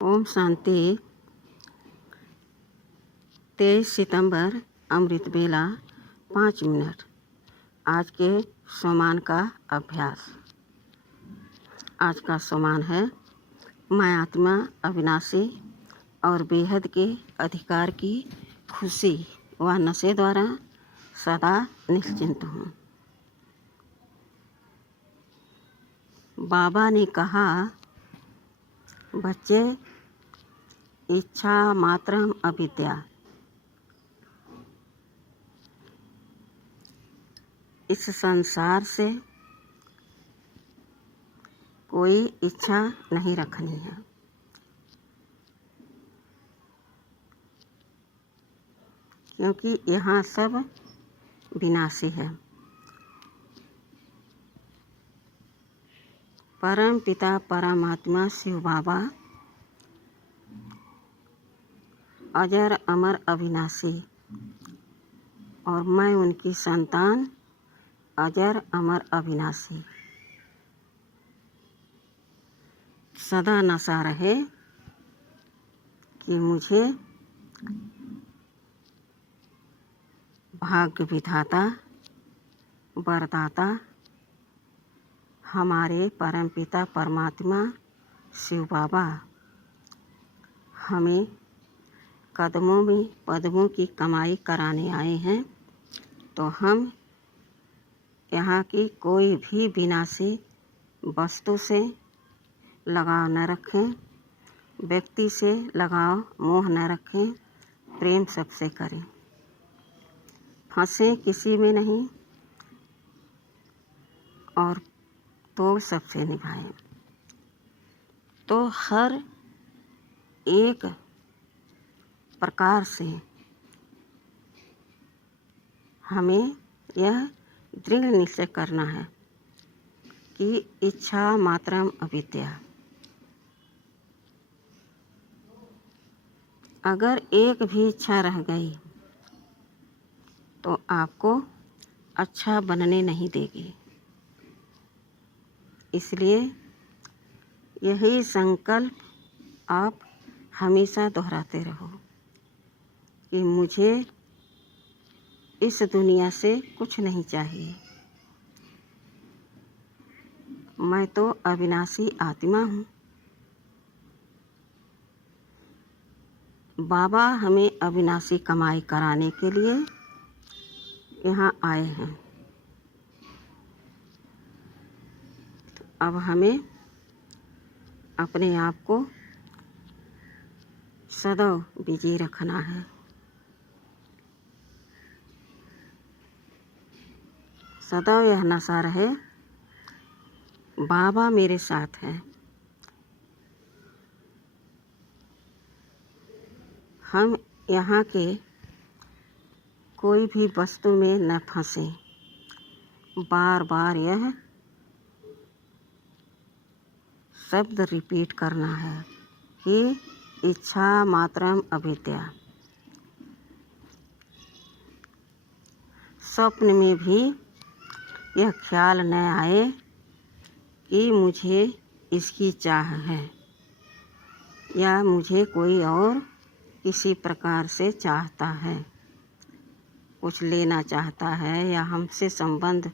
ओम शांति। 23 सितंबर अमृत बेला 5 minute. आज के सोमान का अभ्यास। आज का सोमान है, मैं आत्मा अविनाशी और बेहद के अधिकार की खुशी व नशे द्वारा सदा निश्चिंत हूँ। बाबा ने कहा, बच्चे, इच्छा मात्रम अविद्या। इस संसार से कोई इच्छा नहीं रखनी है, क्योंकि यहाँ सब विनाशी है। परम पिता परमात्मा शिव बाबा अजर अमर अविनाशी और मैं उनकी संतान अजर अमर अविनाशी। सदा नशा रहे कि मुझे भाग्य विधाता वरदाता हमारे परमपिता परमात्मा शिव बाबा हमें कदमों में पदमों की कमाई कराने आए हैं, तो हम यहाँ की कोई भी विनाशी वस्तु से लगाव न रखें, व्यक्ति से लगाव मोह न रखें, प्रेम सबसे करें, फंसे किसी में नहीं और तो सबसे निभाएं। तो हर एक प्रकार से हमें यह दृढ़ निश्चय करना है कि इच्छा मात्रम अविद्या। अगर एक भी इच्छा रह गई तो आपको अच्छा बनने नहीं देगी। इसलिए यही संकल्प आप हमेशा दोहराते रहो कि मुझे इस दुनिया से कुछ नहीं चाहिए, मैं तो अविनाशी आत्मा हूँ। बाबा हमें अविनाशी कमाई कराने के लिए यहाँ आए हैं। अब हमें अपने आप को सदैव बिजी रखना है। सदैव यह नशा रहे, बाबा मेरे साथ है। हम यहाँ के कोई भी वस्तु में न फंसे। बार बार यह शब्द रिपीट करना है कि इच्छा मात्रम अविद्या। स्वप्न में भी यह ख्याल न आए कि मुझे इसकी चाह है या मुझे कोई और किसी प्रकार से चाहता है, कुछ लेना चाहता है या हमसे संबंध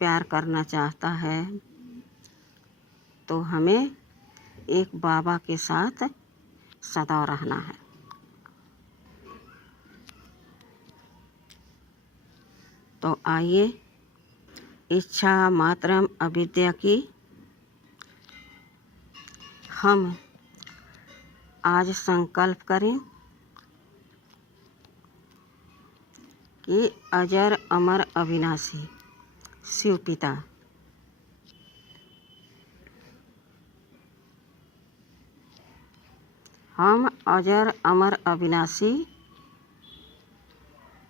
प्यार करना चाहता है। तो हमें एक बाबा के साथ सदा रहना है। तो आइए इच्छा मात्रम अविद्या की हम आज संकल्प करें कि अजर अमर अविनाशी शिव पिता हम अजर अमर अविनाशी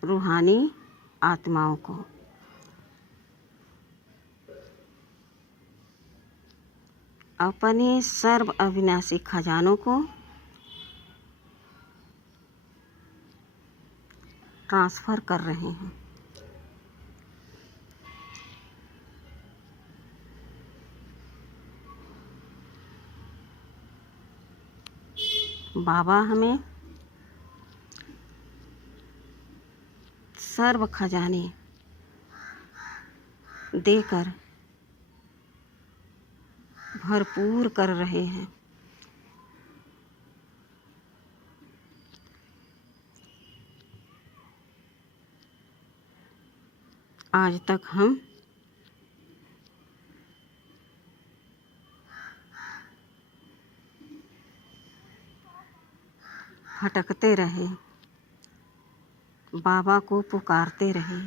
रूहानी आत्माओं को अपने सर्व अविनाशी खजानों को ट्रांसफ़र कर रहे हैं। बाबा हमें सर्व खजाने देकर भरपूर कर रहे हैं। आज तक हम भटकते रहे, बाबा को पुकारते रहे,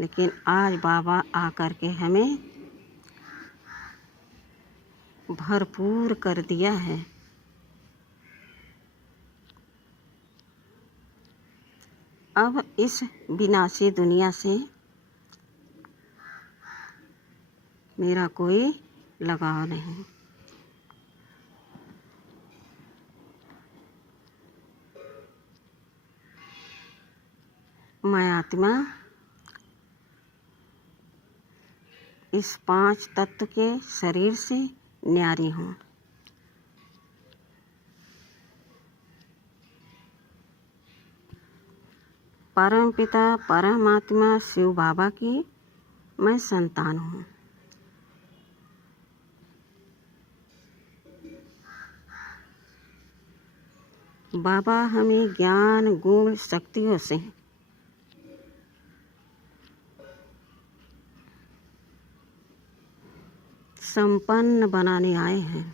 लेकिन आज बाबा आकर के हमें भरपूर कर दिया है। अब इस विनाशी दुनिया से मेरा कोई लगाव नहीं। मैं आत्मा इस 5 तत्व के शरीर से न्यारी हूँ। परम पिता परमात्मा शिव बाबा की मैं संतान हूँ। बाबा हमें ज्ञान गुण शक्तियों से संपन्न बनाने आए हैं।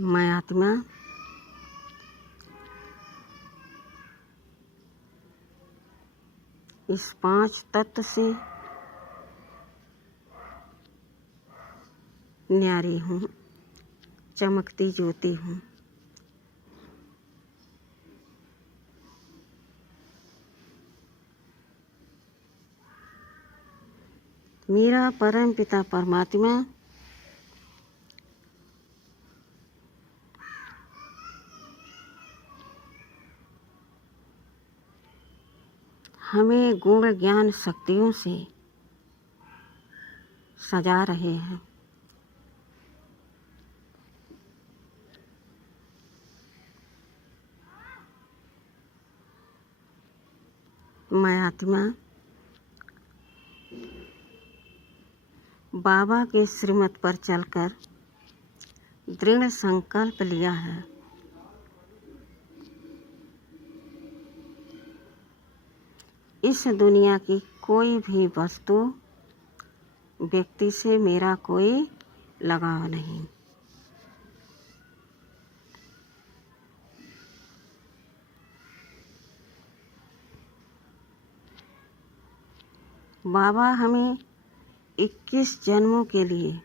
मैं आत्मा इस 5 तत्व से न्यारी हूँ, चमकती ज्योति हूँ। मेरा परम पिता परमात्मा हमें गुण ज्ञान शक्तियों से सजा रहे हैं। मैं आत्मा बाबा के श्रीमत पर चलकर दृढ़ संकल्प लिया है। इस दुनिया की कोई भी वस्तु व्यक्ति से मेरा कोई लगाव नहीं। बाबा हमें 21 जन्मों के लिए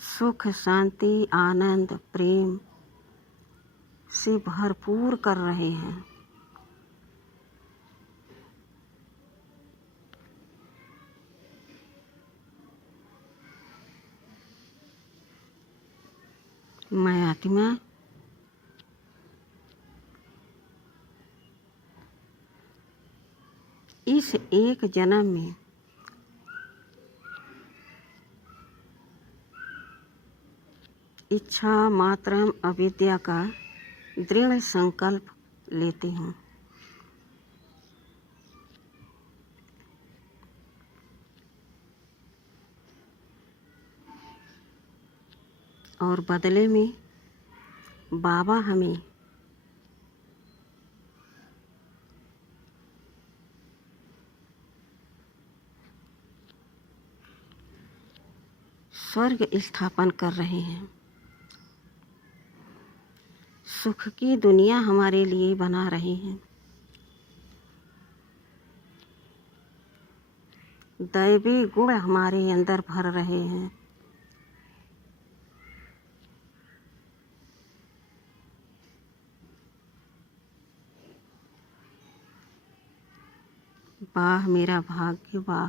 सुख शांति आनंद प्रेम से भरपूर कर रहे हैं। मैं आत्मा इस एक जन्म में इच्छा मात्रम अविद्या का दृढ़ संकल्प लेती हूँ। और बदले में बाबा हमें स्वर्ग स्थापन कर रहे हैं। सुख की दुनिया हमारे लिए बना रहे हैं। दैवी गुण हमारे अंदर भर रहे हैं। वाह मेरा भाग्य वाह।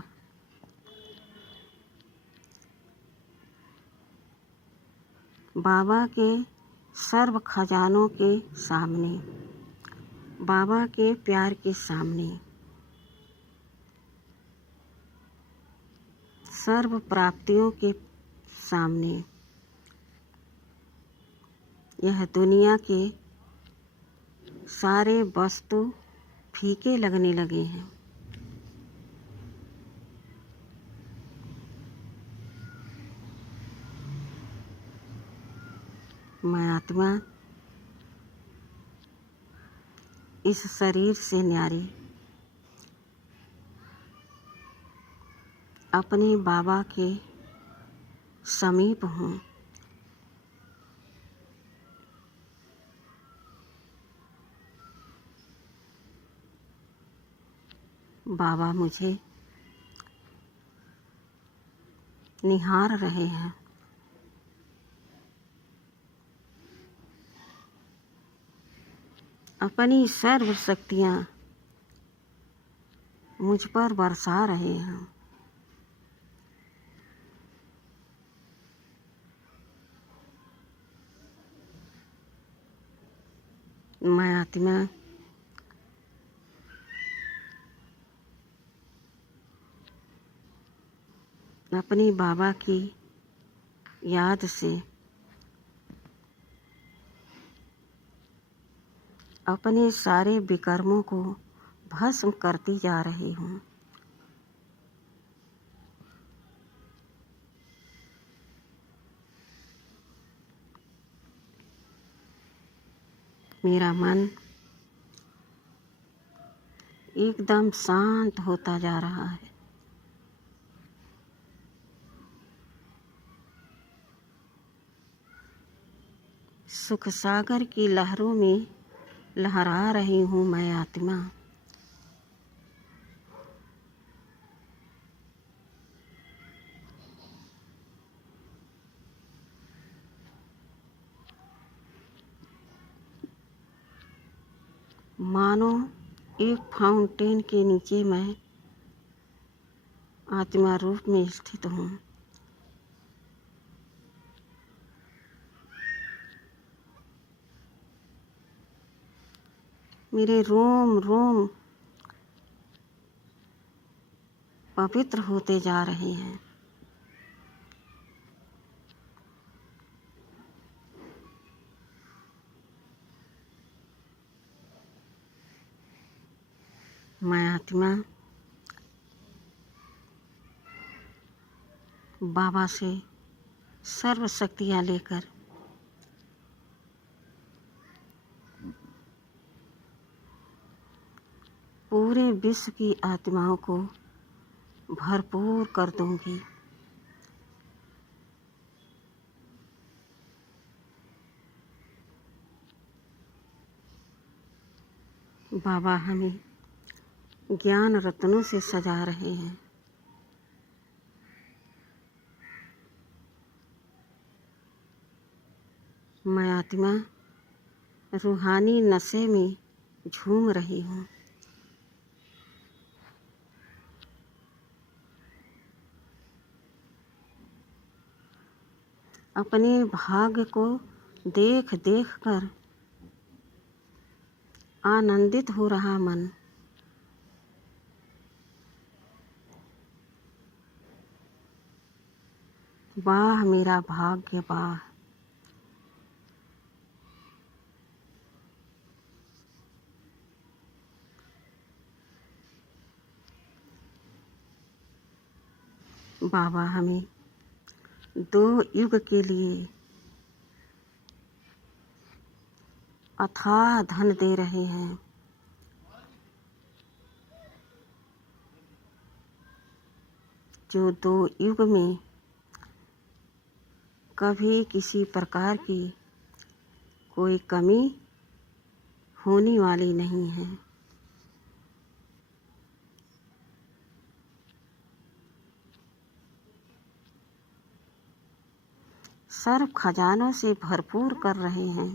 बाबा के सर्व खजानों के सामने, बाबा के प्यार के सामने, सर्व प्राप्तियों के सामने यह दुनिया के सारे वस्तु फीके लगने लगे हैं। मैं आत्मा इस शरीर से न्यारी अपने बाबा के समीप हूँ। बाबा मुझे निहार रहे हैं। अपनी सर्व शक्तियाँ मुझ पर बरसा रहे हैं। मैं आत्मा अपने बाबा की याद से अपने सारे विकर्मों को भस्म करती जा रही हूँ। मेरा मन एकदम शांत होता जा रहा है। सुख सागर की लहरों में लहरा रही हूँ मैं आत्मा। मानो एक फाउंटेन के नीचे मैं आत्मा रूप में स्थित हूँ। मेरे रोम रोम पवित्र होते जा रहे हैं। मैं आत्मा बाबा से सर्व शक्तियाँ लेकर पूरे विश्व की आत्माओं को भरपूर कर दूंगी। बाबा हमें ज्ञान रत्नों से सजा रहे हैं। मैं आत्मा रूहानी नशे में झूम रही हूँ। अपने भाग्य को देख देख कर आनंदित हो रहा मन वाह मेरा भाग्य वाह। बाबा हमें 2 युग के लिए अथाह धन दे रहे हैं। जो 2 युग में कभी किसी प्रकार की कोई कमी होने वाली नहीं है। सर्व खजानों से भरपूर कर रहे हैं।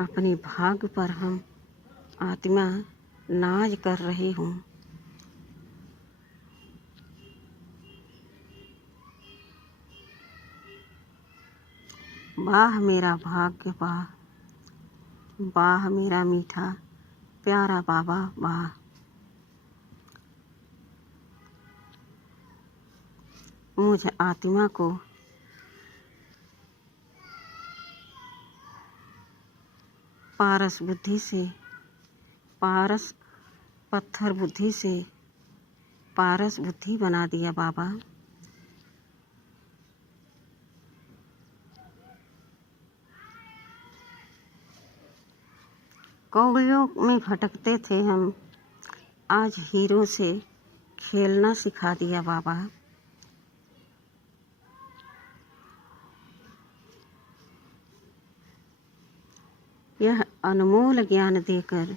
अपने भाग्य पर हम आत्मा नाज कर रही हूँ। वाह मेरा भाग्य वाह, वाह मेरा मीठा प्यारा बाबा वाह। मुझ आत्मा को पारस बुद्धि से, पारस पत्थर बुद्धि से पारस बुद्धि बना दिया बाबा। कौड़ियों में भटकते थे हम, आज हीरों से खेलना सिखा दिया बाबा। यह अनमोल ज्ञान देकर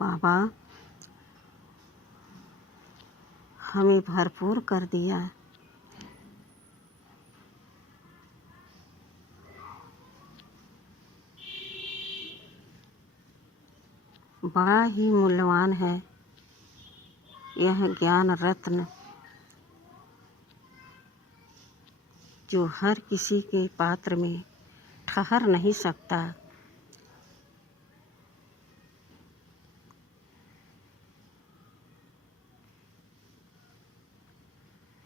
बाबा हमें भरपूर कर दिया। बड़ा ही मूल्यवान है यह ज्ञान रत्न, जो हर किसी के पात्र में ठहर नहीं सकता।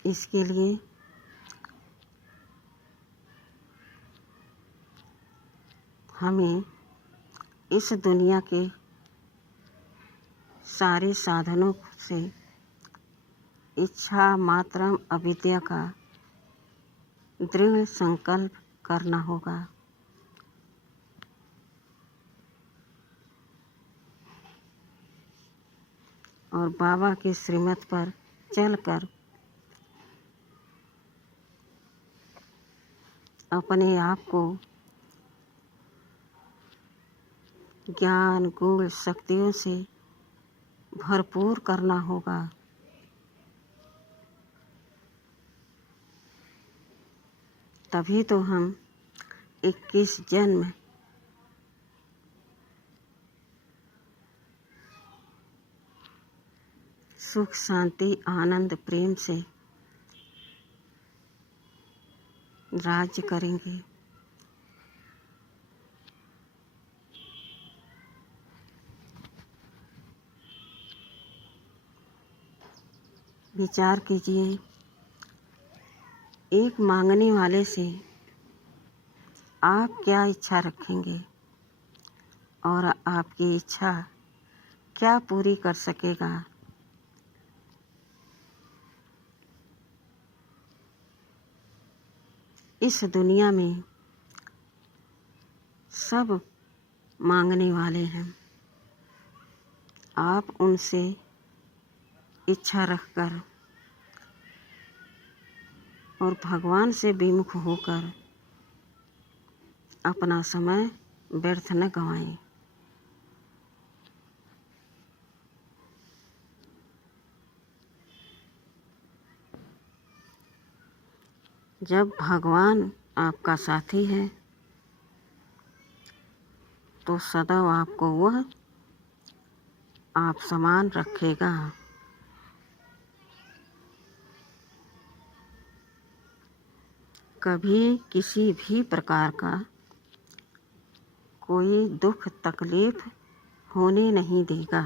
इसके लिए हमें इस दुनिया के सारे साधनों से इच्छा मात्रम अविद्या का दृढ़ संकल्प करना होगा। और बाबा के श्रीमत पर चलकर अपने आप को ज्ञान गुण शक्तियों से भरपूर करना होगा। तभी तो हम 21 जन्म सुख शांति आनंद प्रेम से राज्य करेंगे। विचार कीजिए, एक मांगने वाले से आप क्या इच्छा रखेंगे और आपकी इच्छा क्या पूरी कर सकेगा। इस दुनिया में सब मांगने वाले हैं। आप उनसे इच्छा रखकर और भगवान से विमुख होकर अपना समय व्यर्थ न गंवाएं। जब भगवान आपका साथी है तो सदा आपको वह आप समान रखेगा। कभी किसी भी प्रकार का कोई दुख तकलीफ होने नहीं देगा।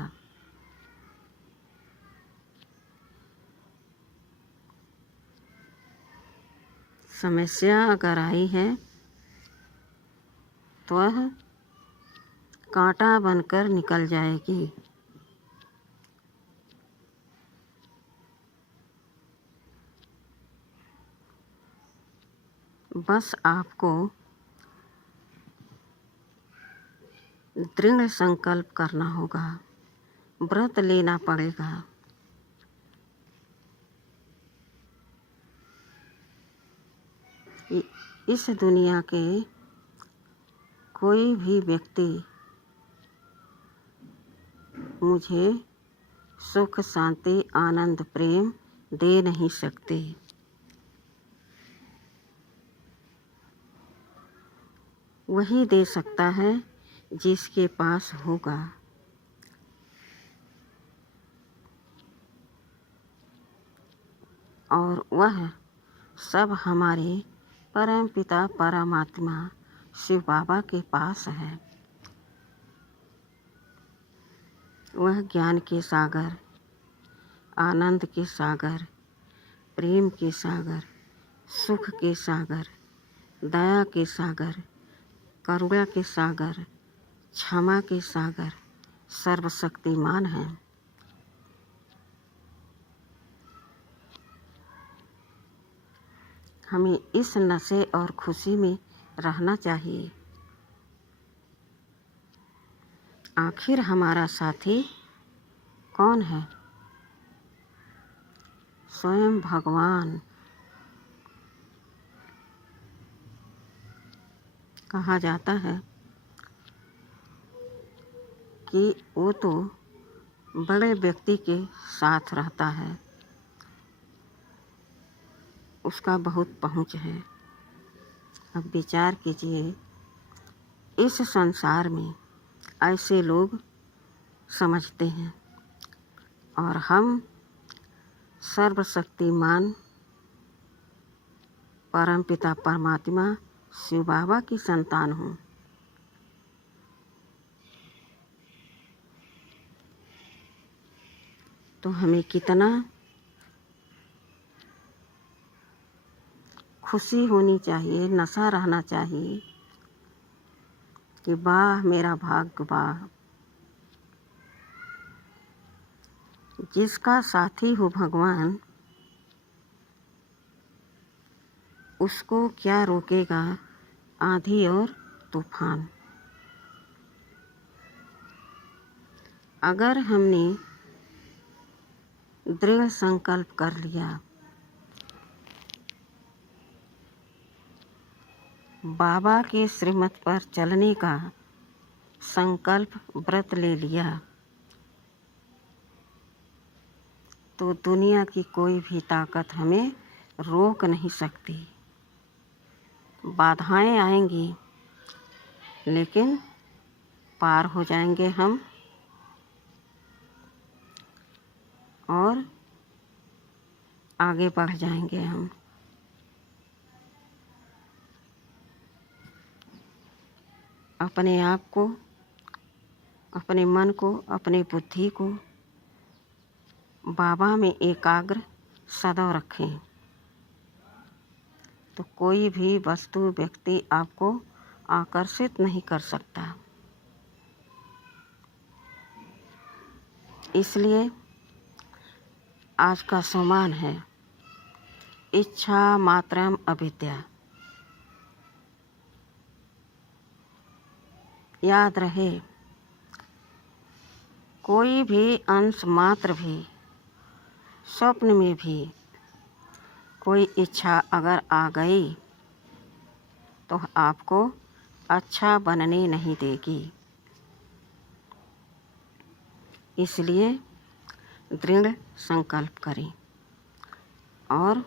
समस्या अगर आई है तो वह कांटा बनकर निकल जाएगी। बस आपको दृढ़ संकल्प करना होगा, व्रत लेना पड़ेगा। इस दुनिया के कोई भी व्यक्ति मुझे सुख शांति आनंद प्रेम दे नहीं सकते। वही दे सकता है जिसके पास होगा। और वह सब हमारे परम पिता परमात्मा शिव बाबा के पास है। वह ज्ञान के सागर, आनंद के सागर, प्रेम के सागर, सुख के सागर, दया के सागर, करुणा के सागर, क्षमा के सागर, सर्वशक्तिमान है। हमें इस नशे और खुशी में रहना चाहिए। आखिर हमारा साथी कौन है? स्वयं भगवान। कहा जाता है कि वो तो बड़े व्यक्ति के साथ रहता है, उसका बहुत पहुँच है। अब विचार कीजिए, इस संसार में ऐसे लोग समझते हैं और हम सर्वशक्तिमान परमपिता परमात्मा शिव बाबा की संतान हूँ। तो हमें कितना खुशी होनी चाहिए, नशा रहना चाहिए कि वाह मेरा भाग्य, वाह जिसका साथी हो भगवान, उसको क्या रोकेगा आंधी और तूफान। अगर हमने दृढ़ संकल्प कर लिया, बाबा के श्रीमत पर चलने का संकल्प व्रत ले लिया, तो दुनिया की कोई भी ताकत हमें रोक नहीं सकती। बाधाएं आएंगी लेकिन पार हो जाएंगे हम और आगे बढ़ जाएंगे हम। अपने आप को, अपने मन को, अपनी बुद्धि को बाबा में एकाग्र सदैव रखें, तो कोई भी वस्तु व्यक्ति आपको आकर्षित नहीं कर सकता। इसलिए आज का सम्मान है इच्छा मात्रम अविद्या। याद रहे, कोई भी अंश मात्र भी, स्वप्न में भी कोई इच्छा अगर आ गई तो आपको अच्छा बनने नहीं देगी। इसलिए दृढ़ संकल्प करें और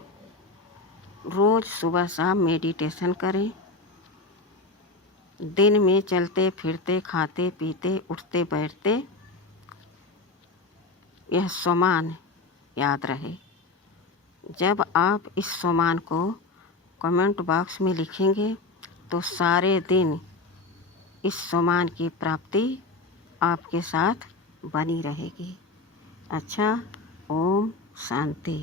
रोज़ सुबह शाम मेडिटेशन करें। दिन में चलते फिरते, खाते पीते, उठते बैठते यह सम्मान याद रहे। जब आप इस सम्मान को कमेंट बॉक्स में लिखेंगे तो सारे दिन इस सम्मान की प्राप्ति आपके साथ बनी रहेगी। अच्छा, ओम शांति।